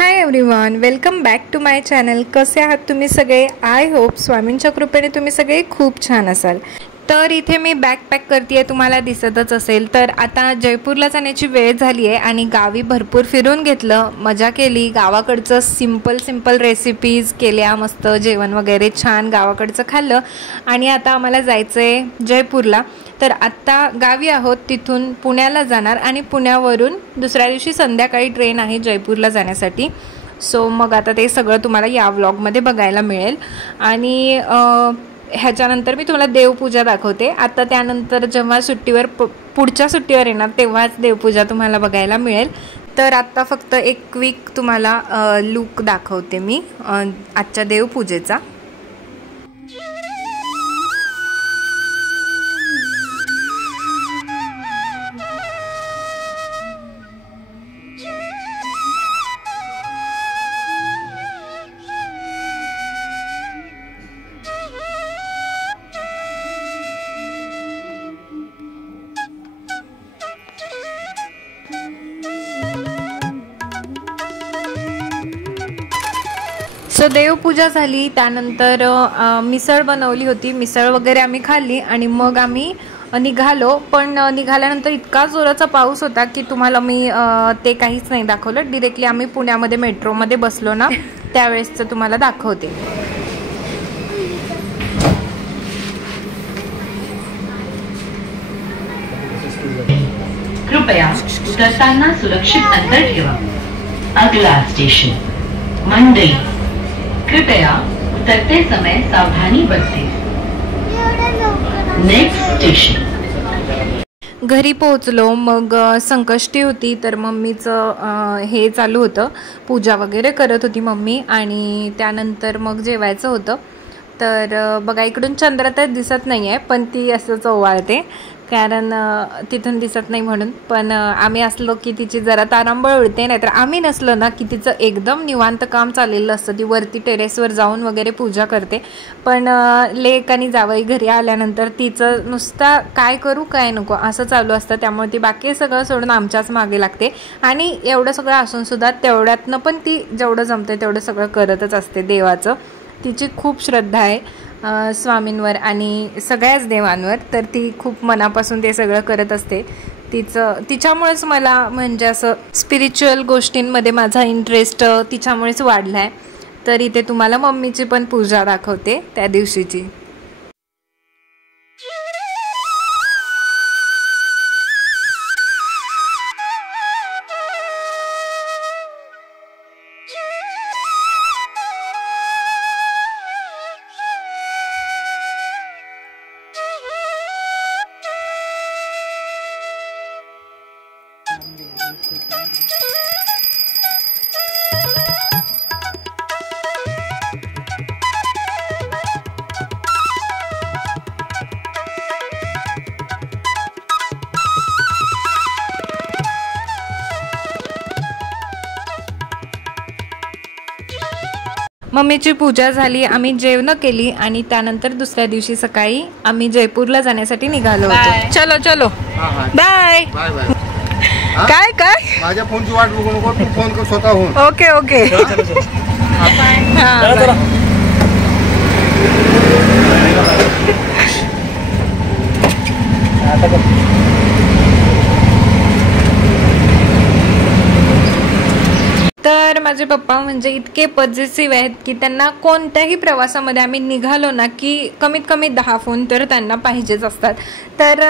High everyone, welcome back to my channel. कसे आहात तुम्ही सगळे? आय होप स्वामींच्या कृपेने तुम्ही सगळे खूप छान असाल। तर इथे मी बॅग पॅक करते, तुम्हाला दिसतच असेल। तर आता जयपूरला जाण्याची वेळ झाली आहे आणि गावी भरपूर फिरून घेतलं, मजा केली। गावाकडचं सिंपल रेसिपीज केल्या, मस्त जेवण वगैरे छान गावाकडचं खाल्लं आणि आता आम्हाला जायचं आहे जयपूरला। तर आत्ता गावी आहोत, तिथून पुण्याला जाणार आणि पुण्यावरून दुसऱ्या दिवशी संध्याकाळी ट्रेन आहे जयपूरला जाण्यासाठी। सो मग आता ते सगळं तुम्हाला या व्लॉगमध्ये बघायला मिळेल आणि ह्याच्यानंतर मी तुम्हाला देवपूजा दाखवते। आता त्यानंतर जेव्हा सुट्टीवर पुढच्या सुट्टीवर येणार तेव्हाच देवपूजा तुम्हाला बघायला मिळेल। तर आत्ता फक्त एक क्विक तुम्हाला लुक दाखवते मी आजच्या देवपूजेचा। सो देवपूजा झाली, त्यानंतर मिसळ बनवली होती, मिसळ वगैरे आम्ही खाल्ली आणि मग आम्ही निघालो। पण निघाल्यानंतर इतका जोराचा पाऊस होता की तुम्हाला मी ते काहीच नाही दाखवलं। डिरेक्टली आम्ही पुण्यामध्ये मेट्रोमध्ये बसलो ना, त्यावेळेसचं तुम्हाला दाखवते। कृपया उतरताना सुरक्षित अंतर ठेवा। अगला स्टेशन मंडई। कृपया उतरते समय सावधानी बरतें। Next station. घरी पोहोचलो, मग संकष्टी होती तर मम्मीचं हे चालू होतं, पूजा वगैरे करत होती मम्मी आणि त्यानंतर मग जेवायचं होतं। तर बघा इकडून चंद्र तर दिसत नाही आहे, पण ती असंच ओवाळते कारण तिथून दिसत नाही म्हणून। पण आम्ही असलो की तिची जरा तारांबळ उडते, नाहीतर आम्ही नसलो ना की तिचं एकदम निवांत काम चाललेलं असतं। ती वरती टेरेसवर जाऊन वगैरे पूजा करते, पण लेक आणि जावई घरी आल्यानंतर तिचं नुसता काय करू काय नको असं चालू असतं। त्यामुळे ती बाकी सगळं सोडून आमच्याच मागे लागते आणि एवढं सगळं असून सुद्धा तेवढ्यातनं पण ती जेवढं जमते तेवढं सगळं करतच असते। देवाचं तिची खूप श्रद्धा आहे स्वामींवर आणि सगळ्याच देवांवर, तर ती खूप मनापासून ते सगळं करत असते। तिच्यामुळेच मला म्हणजे असं स्पिरिच्युअल गोष्टींमध्ये माझा इंटरेस्ट तिच्यामुळेच वाढला आहे। तर इथे तुम्हाला मम्मीची पण पूजा दाखवते त्या दिवशीची। मम्मीची पूजा झाली, आम्ही जेवण केली आणि त्यानंतर दुसऱ्या दिवशी सकाळी आम्ही जयपूरला जाण्यासाठी निघालो होतो। चलो चलो बाय बाय। काय काय माझ्या फोनची वाट बघू नको, तू फोन कर स्वतःहून। ओके ओके तर माझे पप्पा म्हणजे इतके पॉझिटिव्ह आहेत की त्यांना कोणत्याही प्रवासामध्ये आम्ही निघालो ना की कमीत कमी 10 फोन तर त्यांना पाहिजेच असतात। तर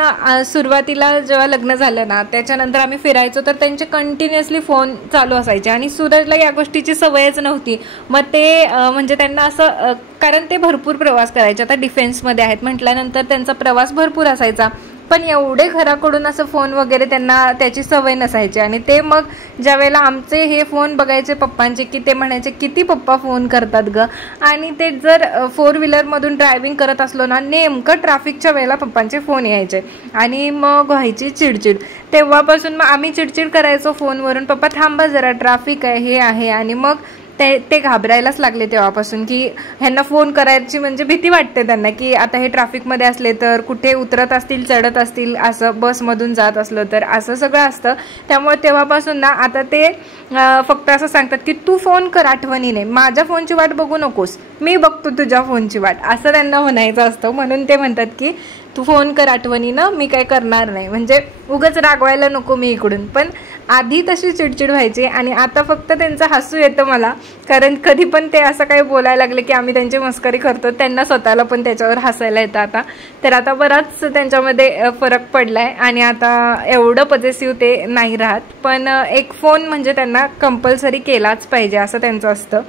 सुरुवातीला जेव्हा लग्न झालं ना त्याच्यानंतर आम्ही फिरायचो तर त्यांचे कंटिन्युअसली फोन चालू असायचे आणि सूरजला या गोष्टीची सवयच नव्हती। मग ते म्हणजे त्यांना असं, कारण ते भरपूर प्रवास करायचे, आता डिफेन्समध्ये आहेत म्हटल्यानंतर त्यांचा प्रवास भरपूर असायचा, पण एवढे घराकडून असं फोन वगैरे त्यांना त्याची सवय नसायची। आणि ते मग ज्या वेळेला आमचे हे फोन बघायचे पप्पांचे की ते म्हणायचे किती पप्पा फोन करतात ग। आणि ते जर 4 व्हीलरमधून ड्रायव्हिंग करत असलो ना, नेमकं ट्रॅफिकच्या वेळेला पप्पांचे फोन यायचे आणि मग व्हायची चिडचिड। तेव्हापासून मग आम्ही चिडचिड करायचो फोनवरून, पप्पा थांबा जरा ट्रॅफिक आहे हे आहे, आणि मग ते घाबरायलाच लागले तेव्हापासून, की ह्यांना फोन करायची म्हणजे भीती वाटते त्यांना, की आता हे ट्रॅफिकमध्ये असले तर कुठे उतरत असतील, चढत असतील, असं बसमधून जात असलो तर असं सगळं असतं. त्यामुळे तेव्हापासून ना आता ते फक्त असं सांगतात की तू फोन कर आठवणीने, माझ्या फोनची वाट बघू नकोस, मी बघतो तुझ्या फोनची वाट, असं त्यांना म्हणायचं असतं. म्हणून ते म्हणतात की तू फोन कर आठवणीनं, मी काय करणार नाही, म्हणजे उगाच रागवायला नको मी इकडून. पण आधी तशी चिडचिड व्हायची आणि आता फक्त त्यांचं हसू येतं मला, कारण कधी पण ते असं काही बोलायला लागले की आम्ही त्यांची मस्करी करतो, त्यांना स्वतःला पण त्याच्यावर हसायला येतं आता. तर आता बराच त्यांच्यामध्ये फरक पडलाय आणि आता एवढं पॉझिटिव्ह ते नाही राहत. पण एक फोन म्हणजे त्यांना कंपल्सरी केलाच पाहिजे असं त्यांचं असतं.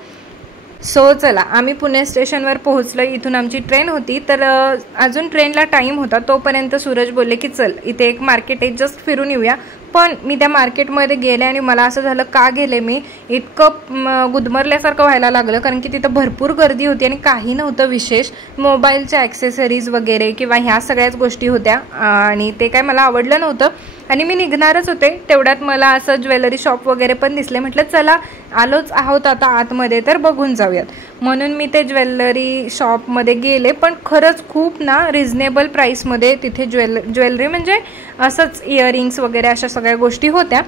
सो चला, आम्ही पुणे स्टेशनवर पोहोचलो. इथून आमची ट्रेन होती, तर अजून ट्रेनला टाईम होता. तोपर्यंत सूरज बोलले की चल इथे एक मार्केट आहे, जस्ट फिरून येऊया. पण मी त्या मार्केटमध्ये गेले आणि मला असं झालं, का गेले मी, इतकं गुदमरल्यासारखं व्हायला लागलं, कारण की तिथं भरपूर गर्दी होती आणि काही नव्हतं विशेष. मोबाईलच्या ॲक्सेसरीज वगैरे किंवा ह्या सगळ्याच गोष्टी होत्या आणि ते काय मला आवडलं नव्हतं. आणि मी निघणारच होते, तेवढ्यात मला असं ज्वेलरी शॉप वगैरे पण दिसले. म्हटलं चला आलोच आहोत आता आतमध्ये, तर बघून जाऊयात. म्हणून मी ते ज्वेलरी शॉपमध्ये गेले. पण खरंच खूप ना रिझनेबल प्राईसमध्ये तिथे ज्वेलरी म्हणजे असंच इयरिंग्स वगैरे अशा सगळ्या गोष्टी होत्या.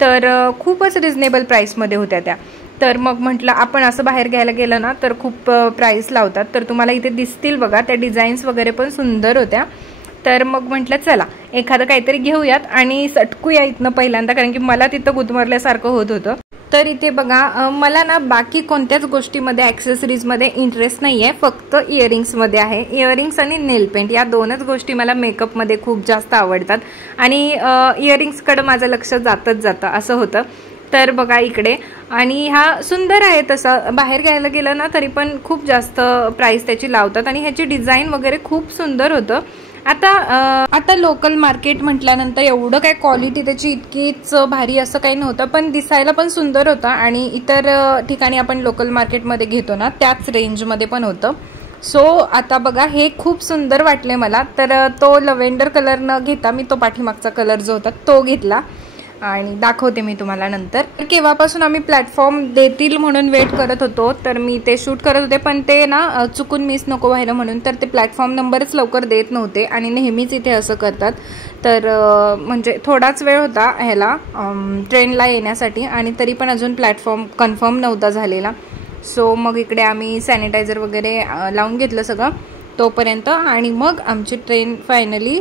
तर खूपच रिझनेबल प्राईसमध्ये होत्या त्या. तर मग म्हटलं आपण असं बाहेर घ्यायला गेलं ना तर खूप प्राईस लावतात. तर तुम्हाला इथे दिसतील बघा, त्या डिझाईन्स वगैरे पण सुंदर होत्या. तर मग म्हटलं चला एखादं काहीतरी घेऊयात आणि सटकूया इथनं पहिल्यांदा, कारण की मला तिथं गुदमरल्यासारखं होत होतं. तर इथे बघा, मला ना बाकी कोणत्याच गोष्टीमध्ये ॲक्सेसरीजमध्ये इंटरेस्ट नाही आहे, फक्त इयरिंग्समध्ये आहे. इयरिंग्स आणि नेल पेंट या दोनच गोष्टी मला मेकअपमध्ये खूप जास्त आवडतात आणि इयरिंग्सकडं माझं लक्ष जातच जातं असं होतं. तर बघा इकडे, आणि हा सुंदर आहे तसं, बाहेर घ्यायला गेलं ना तरी पण खूप जास्त प्राईस त्याची लावतात आणि ह्याची डिझाईन वगैरे खूप सुंदर होतं. आता लोकल मार्केट म्हटल्यानंतर एवढं काय क्वालिटी त्याची इतकीच भारी असं काही नव्हतं, पण दिसायला पण सुंदर होतं आणि इतर ठिकाणी आपण लोकल मार्केटमध्ये घेतो ना त्याच रेंजमध्ये पण होतं. सो आता बघा, हे खूप सुंदर वाटले मला. तर तो लव्हेंडर कलर न घेता मी तो पाठीमागचा कलर जो होता तो घेतला आणि दाखवते मी तुम्हाला नंतर. केव्हापासून आम्ही प्लॅटफॉर्म देतील म्हणून वेट करत होतो, तर मी ते शूट करत होते, पण ते ना चुकून मिस नको व्हायला म्हणून तर ते प्लॅटफॉर्म नंबरच लवकर देत नव्हते आणि नेहमीच इथे असं करतात. तर म्हणजे थोडाच वेळ होता ह्याला ट्रेनला येण्यासाठी आणि तरी पण अजून प्लॅटफॉर्म कन्फर्म नव्हता झालेला. सो मग इकडे आम्ही सॅनिटायझर वगैरे लावून घेतलं सगळं तोपर्यंत आणि मग आमची ट्रेन फायनली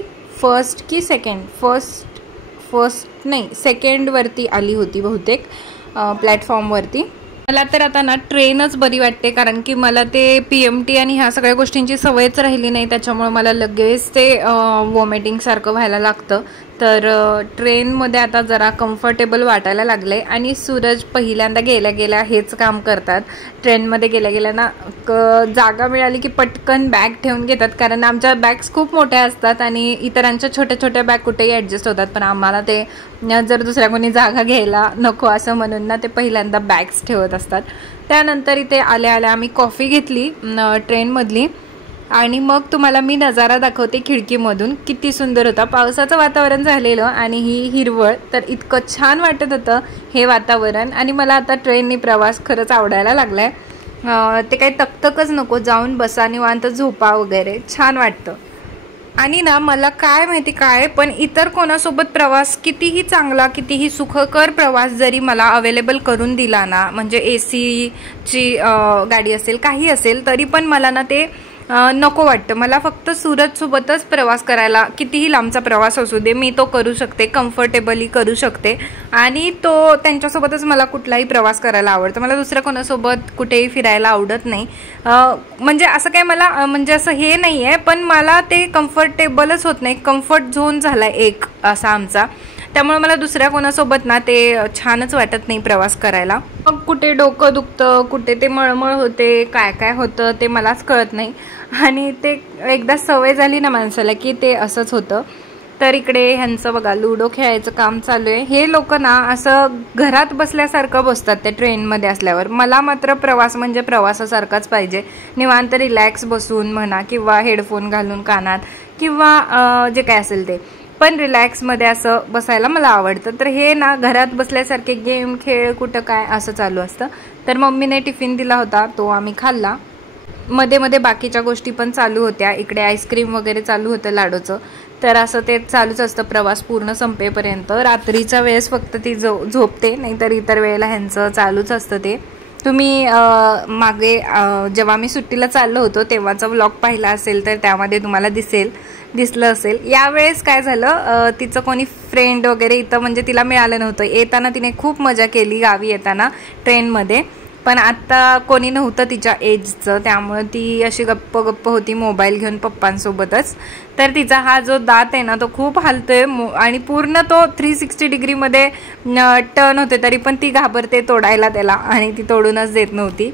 फर्स्ट नाही सेकंडवरती आली होती बहुतेक प्लॅटफॉर्मवरती. मला तर आता ना ट्रेनच बरी वाटते, कारण की मला ते PMT आणि ह्या सगळ्या गोष्टींची सवयच राहिली नाही, त्याच्यामुळे मला लगेच ते वॉमिटिंग सारखं व्हायला लागतं. तर ट्रेनमध्ये आता जरा कम्फर्टेबल वाटायला लागले आणि सूरज पहिल्यांदा गेल्या हेच काम करतात. ट्रेनमध्ये गेल्या ना जागा मिळाली की पटकन बॅग ठेवून घेतात, कारण आमच्या बॅग्स खूप मोठ्या असतात आणि इतरांच्या छोट्या छोट्या बॅग कुठेही ॲडजस्ट होतात, पण आम्हाला ते जर दुसऱ्या कोणी जागा घ्यायला नको असं म्हणून ना ते पहिल्यांदा बॅग्स ठेवत असतात. त्यानंतर इथे आल्या आम्ही कॉफी घेतली ट्रेनमधली आणि मग तुम्हाला मी नजारा दाखवते खिडकीमधून. किती सुंदर होता, पावसाचं वातावरण झालेलं आणि ही हिरवळ, तर इतकं छान वाटत होतं हे वातावरण. आणि मला आता ट्रेननी प्रवास खरंच आवडायला लागलाय. ते काही तकतकच नको, जाऊन बसा निवांत झोपा वगैरे, छान वाटतं. आणि ना मला काय माहिती काय, पण इतर कोणासोबत प्रवास कितीही चांगला कितीही सुखकर प्रवास जरी मला अवेलेबल करून दिला ना, म्हणजे AC ची गाडी असेल काही असेल तरी पण मला ना ते नको वाटतं. मला फक्त सूरजसोबतच प्रवास करायला, कितीही लांबचा प्रवास असू दे मी तो करू शकते, कम्फर्टेबली करू शकते आणि तो त्यांच्यासोबतच मला कुठलाही प्रवास करायला आवडतं. मला दुसऱ्या कोणासोबत कुठेही फिरायला आवडत नाही. म्हणजे असं काय मला म्हणजे असं हे नाही आहे, पण मला ते कम्फर्टेबलच होत नाही. कम्फर्ट झोन झाला एक असा आमचा, त्यामुळे मला दुसऱ्या कोणासोबत ना ते छानच वाटत नाही प्रवास करायला. मग कुठे डोकं दुखतं, कुठे ते मळमळ होते, काय काय होतं ते मलाच कळत नाही आणि ते एकदा सवय झाली ना माणसाला की ते असंच होतं. तर इकडे ह्यांचं बघा लुडो खेळायचं काम चालू आहे. हे लोक ना असं घरात बसल्यासारखं बसतात त्या ट्रेनमध्ये असल्यावर. मला मात्र प्रवास म्हणजे प्रवासासारखाच पाहिजे, निवांत रिलॅक्स बसून म्हणा किंवा हेडफोन घालून कानात किंवा जे काय असेल ते. पण रिलॅक्समध्ये असं बसायला मला आवडतं. तर हे ना घरात बसल्यासारखे गेम खेळ कुठं काय असं चालू असतं. तर मम्मीने टिफिन दिला होता, तो आम्ही खाल्ला. मध्ये मध्ये बाकीच्या गोष्टी पण चालू होत्या. इकडे आईस्क्रीम वगैरे चालू होतं लाडूचं. तर असं ते चालूच असतं प्रवास पूर्ण संपेपर्यंत. रात्रीच्या वेळेस फक्त ती झोपते, नाहीतर इतर वेळेला ह्यांचं चालूच असतं ते. तुम्ही मागे जेव्हा मी सुट्टीला चाललो होतो तेव्हाचा व्लॉग पाहिला असेल तर त्यामध्ये तुम्हाला दिसलं असेल. यावेळेस काय झालं, तिचं कोणी फ्रेंड वगैरे इथं म्हणजे तिला मिळालं नव्हतं. येताना तिने खूप मजा केली गावी येताना ट्रेनमध्ये, पण आत्ता कोणी नव्हतं तिच्या एजचं, त्यामुळे ती अशी गप्प होती मोबाईल घेऊन पप्पांसोबतच. तर तिचा हा जो दात आहे ना तो खूप हालतोय आणि पूर्ण तो 360 डिग्रीमध्ये टर्न होते, तरी पण ती घाबरते तोडायला त्याला आणि ती तोडूनच देत नव्हती.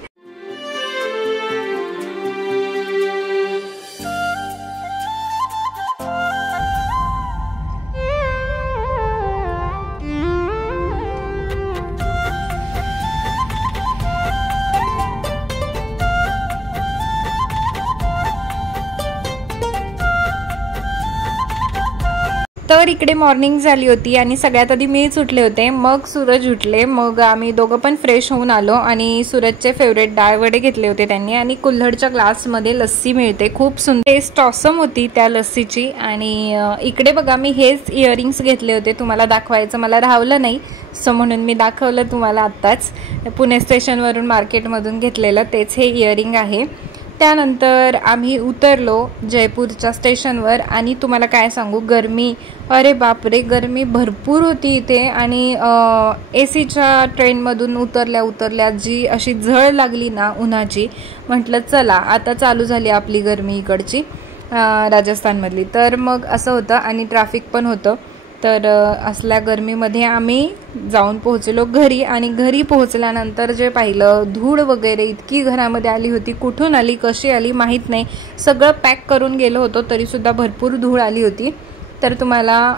तर इकडे मॉर्निंग झाली होती आणि सगळ्यात आधी मीच उठले होते, मग सूरज उठले. मग आम्ही दोघं पण फ्रेश होऊन आलो आणि सूरजचे फेवरेट डाळ वडे घेतले होते त्यांनी. आणि कुल्हडच्या ग्लासमध्ये लस्सी मिळते, खूप सुंदर टेस्ट ऑसम होती त्या लस्सीची. आणि इकडे बघा मी हेच इयरिंग्स घेतले होते, तुम्हाला दाखवायचं मला राहिलं नाही, सो म्हणून मी दाखवलं तुम्हाला आत्ताच. पुणे स्टेशनवरून मार्केटमधून घेतलेलं तेच हे इयरिंग आहे. त्यानंतर आम्ही उतरलो जयपूरच्या स्टेशनवर आणि तुम्हाला काय सांगू, गरमी, अरे बापरे गरमी भरपूर होती इथे. आणि एसीच्या ट्रेनमधून उतरल्या जी अशी झळ लागली ना उन्हाची, म्हटलं चला आता चालू झाली आपली गरमी इकडची राजस्थानमधली. तर मग असं होतं आणि ट्रॅफिक पण होतं. तर असल्या गरमीमध्ये आम्ही जाऊन पोहोचलो घरी. आणि घरी पोहोचल्यानंतर जे पाहिलं, धूळ वगैरे इतकी घरामध्ये आली होती, कुठून आली कशी आली माहीत नाही. सगळं पॅक करून गेलो होतो तरीसुद्धा भरपूर धूळ आली होती. तर तुम्हाला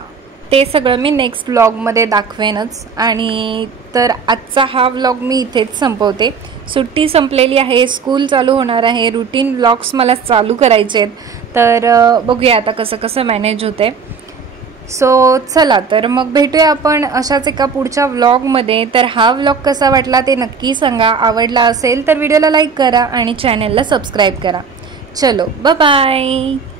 ते सगळं मी नेक्स्ट व्लॉगमध्ये दाखवेनच. आणि तर आजचा हा व्लॉग मी इथेच संपवते. सुट्टी संपलेली आहे, स्कूल चालू होणार आहे, रुटीन व्लॉग्स मला चालू करायचे आहेत. तर बघूया आता कसं मॅनेज होते. सो चला तर मग भेटूया आपण अशाच एका पुढच्या व्लॉगमध्ये. तर हा व्लॉग कसा वाटला ते नक्की सांगा. आवडला असेल तर व्हिडिओला लाईक करा आणि चॅनलला सबस्क्राईब करा. चलो बाय बाय.